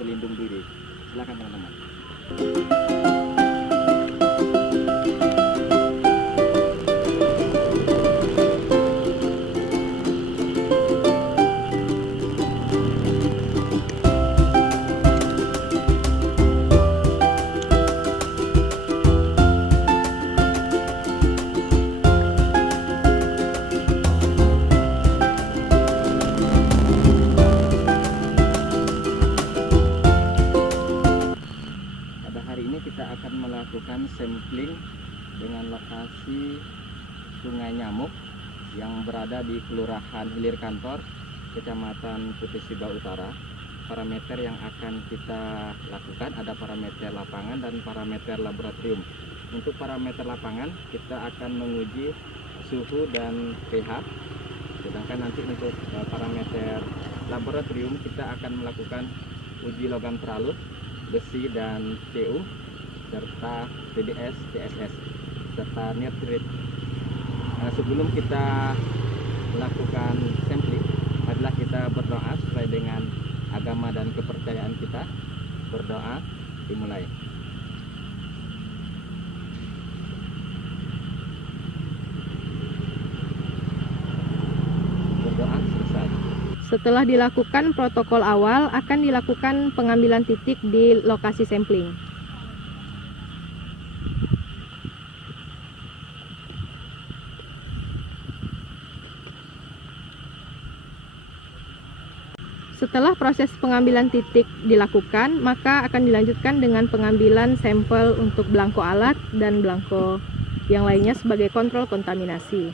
pelindung diri. Silakan teman-teman. Kita akan melakukan sampling dengan lokasi Sungai Nyamuk yang berada di Kelurahan Hilir Kantor, Kecamatan Putih Siba Utara. Parameter yang akan kita lakukan ada parameter lapangan dan parameter laboratorium. Untuk parameter lapangan kita akan menguji suhu dan pH, sedangkan nanti untuk parameter laboratorium kita akan melakukan uji logam teralut, besi dan TU, serta TDS, TSS, serta nitrate. Sebelum kita melakukan sampling adalah kita berdoa sesuai dengan agama dan kepercayaan kita. Berdoa dimulai. Berdoa selesai. Setelah dilakukan protokol awal, akan dilakukan pengambilan titik di lokasi sampling. Setelah proses pengambilan titik dilakukan, maka akan dilanjutkan dengan pengambilan sampel untuk belangko alat dan belangko yang lainnya sebagai kontrol kontaminasi.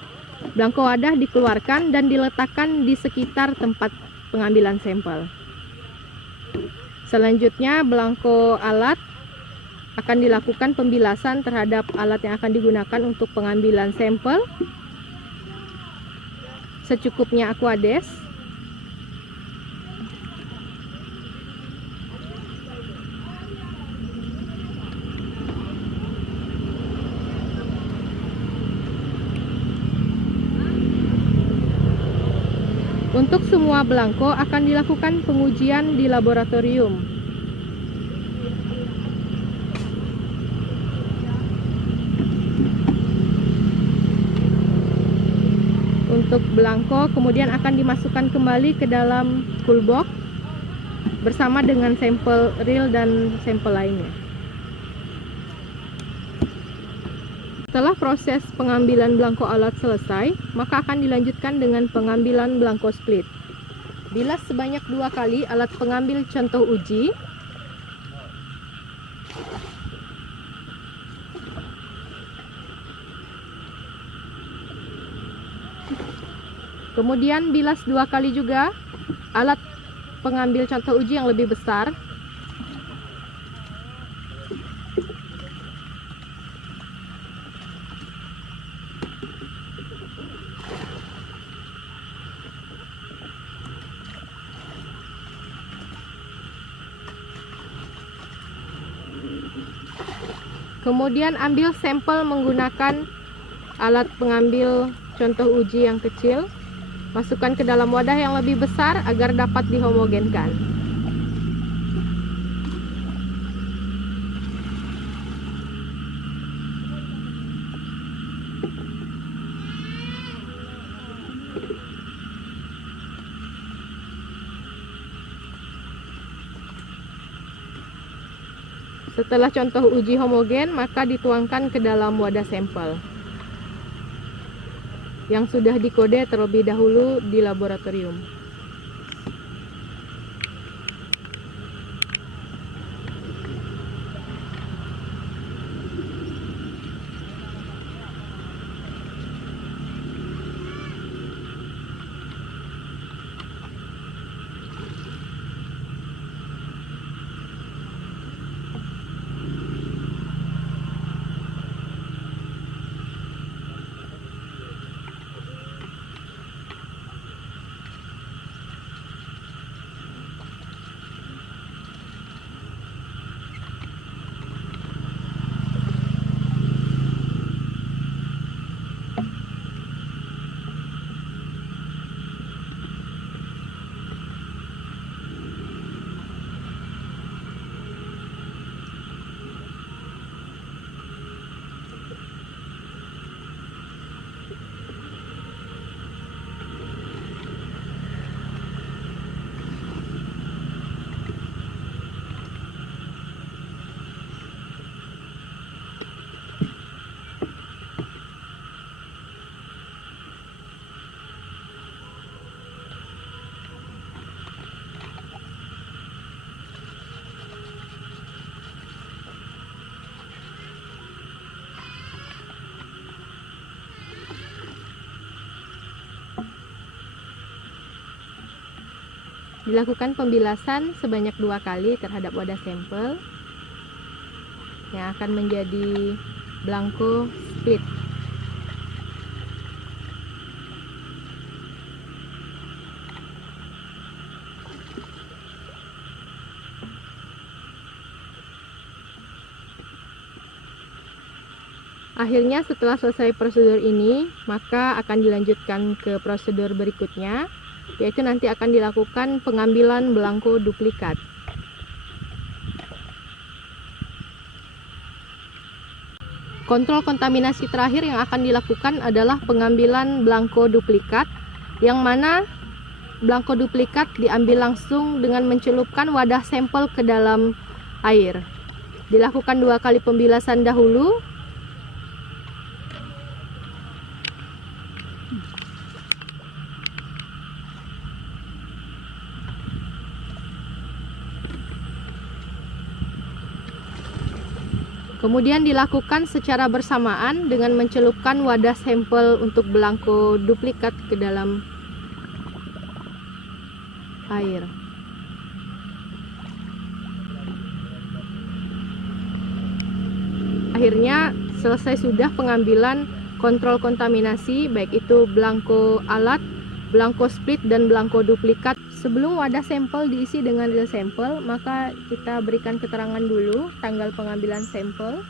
Belangko wadah dikeluarkan dan diletakkan di sekitar tempat pengambilan sampel. Selanjutnya, belangko alat akan dilakukan pembilasan terhadap alat yang akan digunakan untuk pengambilan sampel. Secukupnya Aquades. Untuk semua belangko akan dilakukan pengujian di laboratorium. Untuk belangko kemudian akan dimasukkan kembali ke dalam cool box bersama dengan sampel real dan sampel lainnya. Setelah proses pengambilan belangko alat selesai, maka akan dilanjutkan dengan pengambilan belangko split. Bilas sebanyak 2 kali alat pengambil contoh uji. Kemudian bilas 2 kali juga alat pengambil contoh uji yang lebih besar. Kemudian ambil sampel menggunakan alat pengambil contoh uji yang kecil. Masukkan ke dalam wadah yang lebih besar agar dapat dihomogenkan. Setelah contoh uji homogen, maka dituangkan ke dalam wadah sampel yang sudah dikode terlebih dahulu di laboratorium. dilakukan pembilasan sebanyak 2 kali terhadap wadah sampel yang akan menjadi blanko split. Akhirnya setelah selesai prosedur ini, maka akan dilanjutkan ke prosedur berikutnya, yaitu nanti akan dilakukan pengambilan blanko duplikat. Kontrol kontaminasi terakhir yang akan dilakukan adalah pengambilan blanko duplikat, yang mana blanko duplikat diambil langsung dengan mencelupkan wadah sampel ke dalam air. Dilakukan 2 kali pembilasan dahulu. Kemudian dilakukan secara bersamaan dengan mencelupkan wadah sampel untuk blanko duplikat ke dalam air. Akhirnya selesai sudah pengambilan kontrol kontaminasi, baik itu blanko alat, blanko split, dan blanko duplikat. Sebelum wadah sampel diisi dengan real sampel, maka kita berikan keterangan dulu tanggal pengambilan sampel.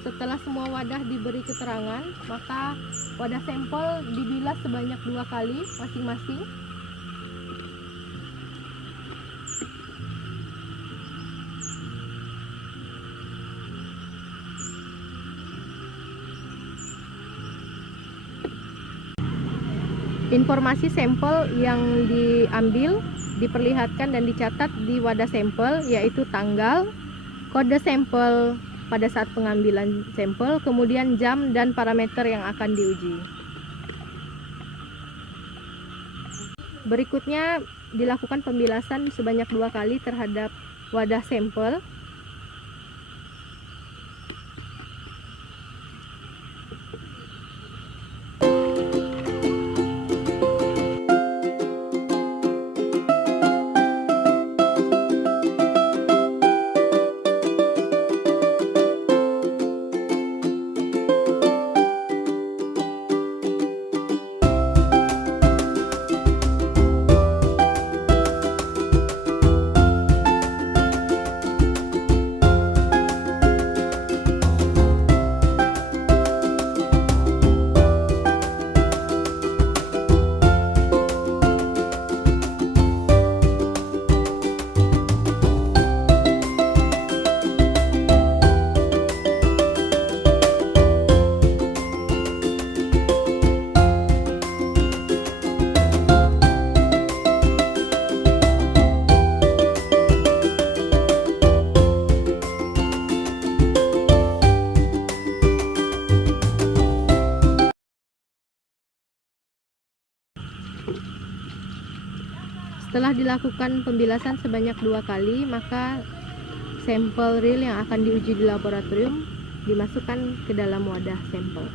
Setelah semua wadah diberi keterangan, maka wadah sampel dibilas sebanyak 2 kali masing-masing. Informasi sampel yang diambil diperlihatkan dan dicatat di wadah sampel, yaitu tanggal, kode sampel pada saat pengambilan sampel, kemudian jam dan parameter yang akan diuji. Berikutnya dilakukan pembilasan sebanyak 2 kali terhadap wadah sampel. Setelah dilakukan pembilasan sebanyak 2 kali, maka sampel real yang akan diuji di laboratorium dimasukkan ke dalam wadah sampel.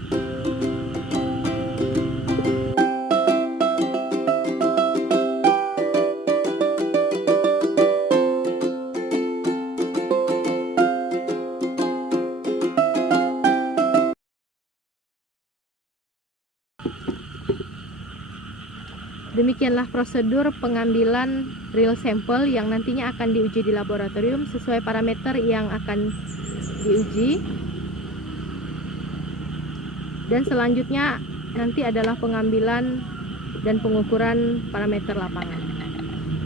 Demikianlah prosedur pengambilan real sampel yang nantinya akan diuji di laboratorium sesuai parameter yang akan diuji. Dan selanjutnya nanti adalah pengambilan dan pengukuran parameter lapangan.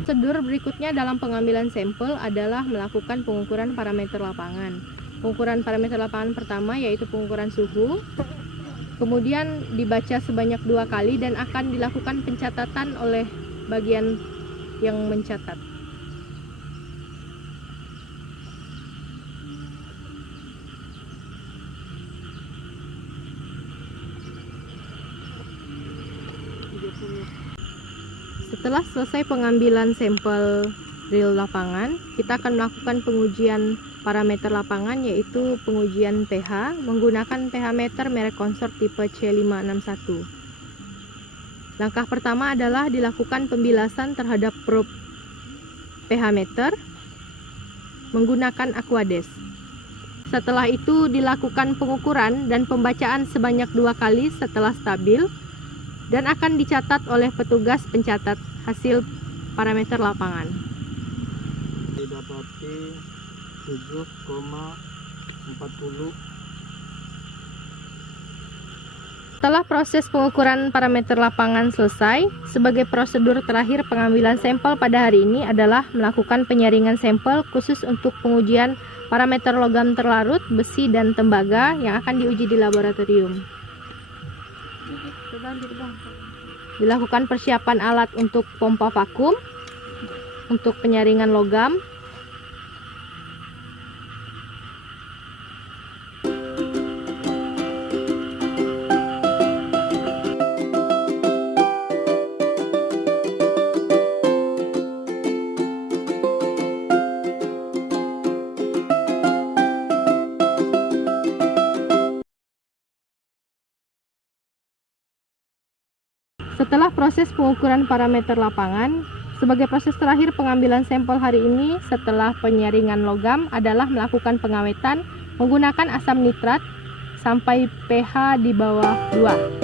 Prosedur berikutnya dalam pengambilan sampel adalah melakukan pengukuran parameter lapangan. Pengukuran parameter lapangan pertama yaitu pengukuran suhu. Kemudian dibaca sebanyak 2 kali dan akan dilakukan pencatatan oleh bagian yang mencatat. Setelah selesai pengambilan sampel real lapangan, kita akan melakukan pengujian parameter lapangan, yaitu pengujian pH menggunakan pH meter merek Consort tipe C561. Langkah pertama adalah dilakukan pembilasan terhadap probe pH meter menggunakan Aquades. Setelah itu dilakukan pengukuran dan pembacaan sebanyak 2 kali setelah stabil dan akan dicatat oleh petugas pencatat hasil parameter lapangan. Didapati 7,40. Setelah proses pengukuran parameter lapangan selesai, sebagai prosedur terakhir pengambilan sampel pada hari ini adalah melakukan penyaringan sampel khusus untuk pengujian parameter logam terlarut, besi, dan tembaga yang akan diuji di laboratorium. Dilakukan persiapan alat untuk pompa vakum, untuk penyaringan logam. Setelah proses pengukuran parameter lapangan, sebagai proses terakhir pengambilan sampel hari ini setelah penyaringan logam adalah melakukan pengawetan menggunakan asam nitrat sampai pH di bawah 2.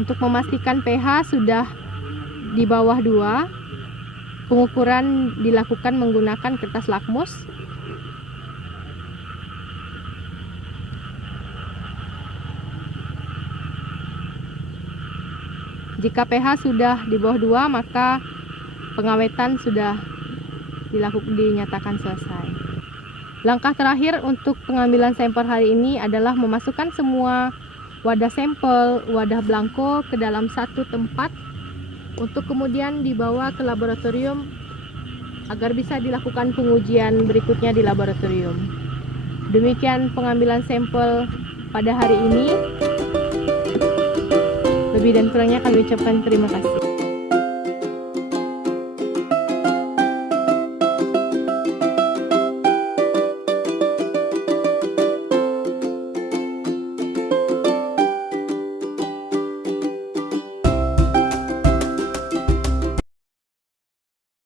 Untuk memastikan pH sudah di bawah 2, pengukuran dilakukan menggunakan kertas lakmus. Jika pH sudah di bawah 2, maka pengawetan sudah dinyatakan selesai. Langkah terakhir untuk pengambilan sampel hari ini adalah memasukkan semua wadah sampel, wadah blanko ke dalam satu tempat untuk kemudian dibawa ke laboratorium agar bisa dilakukan pengujian berikutnya di laboratorium. Demikian pengambilan sampel pada hari ini. Lebih dan kurangnya kami ucapkan terima kasih.